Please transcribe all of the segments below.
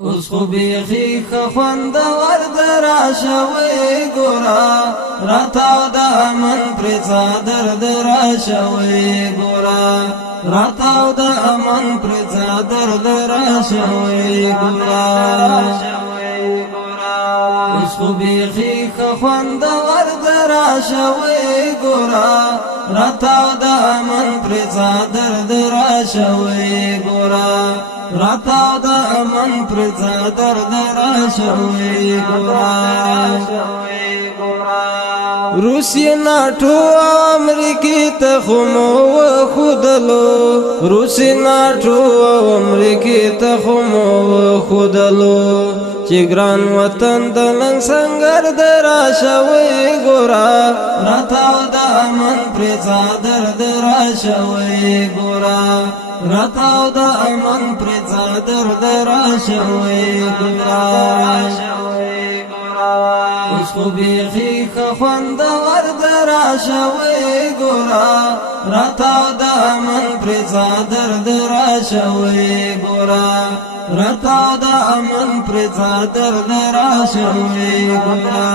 اوس خو بیخي خوندور دراشوي ګورا راتاو د امن پر څادر دراشوي ګورا راتاو د امن پر څادر دراشوي ګورا اوس خو بیخي خوندور دراشوي ګورا راتاو د امن پر څادر دراشوي ګورا راتاو د امن پر څادر دراشوي ګورا روسي ناټو امریکای ته خمو خودلو روسي ناټو امریکای ته خمو خودلو چې ګران وطن د نن سنگر دراشوي ګورا راتاو د امن پر څادر دراشوي ګورا راتاو د امن پر څادر دراشوي ګورا اوس خو بیخي خوندور دراشوي ګورا راتاو د امن پر څادر دراشوي ګورا راتاو د امن پر څادر دراشوي ګورا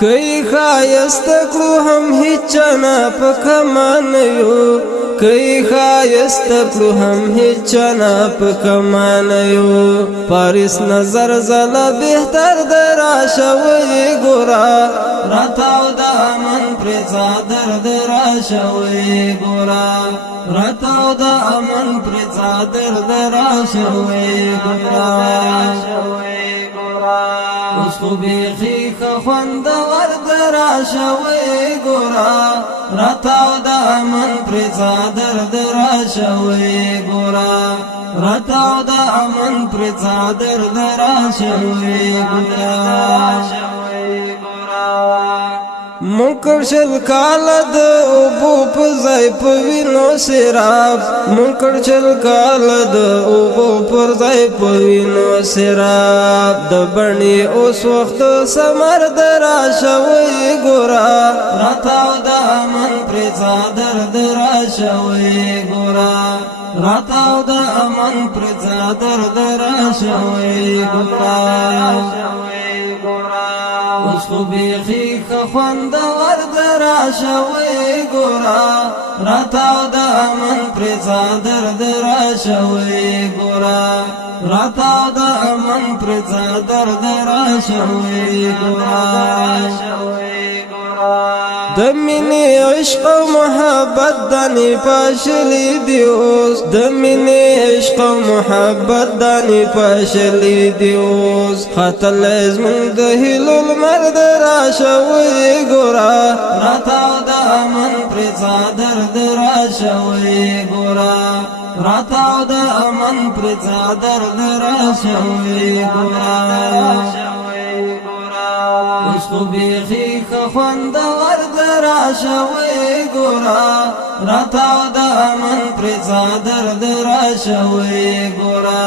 کئی خایست کلو هم هیچ نه پکمان یو کئی خایست کلو هم هیچ نه پکمان یو پاریس نظر زلا بهتر دراشوي ګورا راتاو د امن پر څادر دراشوي ګورا راتاو د امن پر څادر دراشوي ګورا اوس خو بیخي خوندور دراشوي ګورا راتاو د امن پر څادر دراشوي ګورا راتاو د امن پر څادر دراشوي ګورا منکر شل کال د اوبو په ځای په وینو سراب منکر شل کال د اوبو پر ځای په وینو سراب د بڼي اوس وخت سمر دراشوي ګورا راتاو د امن پر څادر دراشوي ګورا راتاو د امن پر څادر دراشوي ګورا اوس خو بیخي خوندور دراشوي ګورا راتاو د امن پر څادر دراشوي ګورا راتاو د امن پر څادر دراشوي ګورا د مینې عشق او محبت دانی پاشلی دیوس د مینې عشق او محبت دانی پاشلی دیوس خطل زمون د هلو المرد راشوي ګورا راتاو د امن پر څادر دراشوي ګورا راتاو د امن پر څادر دراشوي ګورا اوس خو بیخي خوندور دراشوي ګورا راتاو د امن پر څادر دراشوي ګورا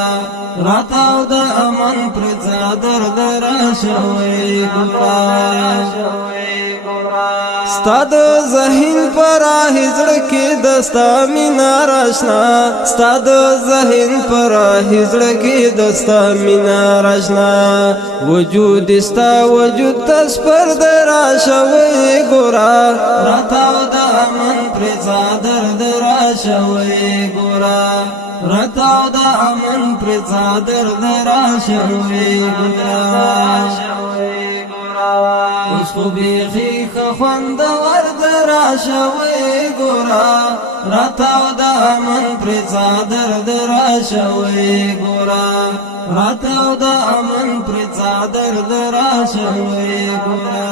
راتاو د امن پر څادر دراشوي ګورا ستاد ذهن پر هزړه کې دستا مینا راشنا ستاد ذهن پر هزړه کې دستا مینا راشنا وجود استا وجود تس پر دراشوي ګورا راتاو د امن پر څادر دراشوي ګورا راتاو د امن پر څادر دراشوي ګورا اوس خو بیخي خوندور دراشوي ګورا راتاو د امن پر څادر دراشوي ګورا راتاو د امن پر څادر دراشوي ګورا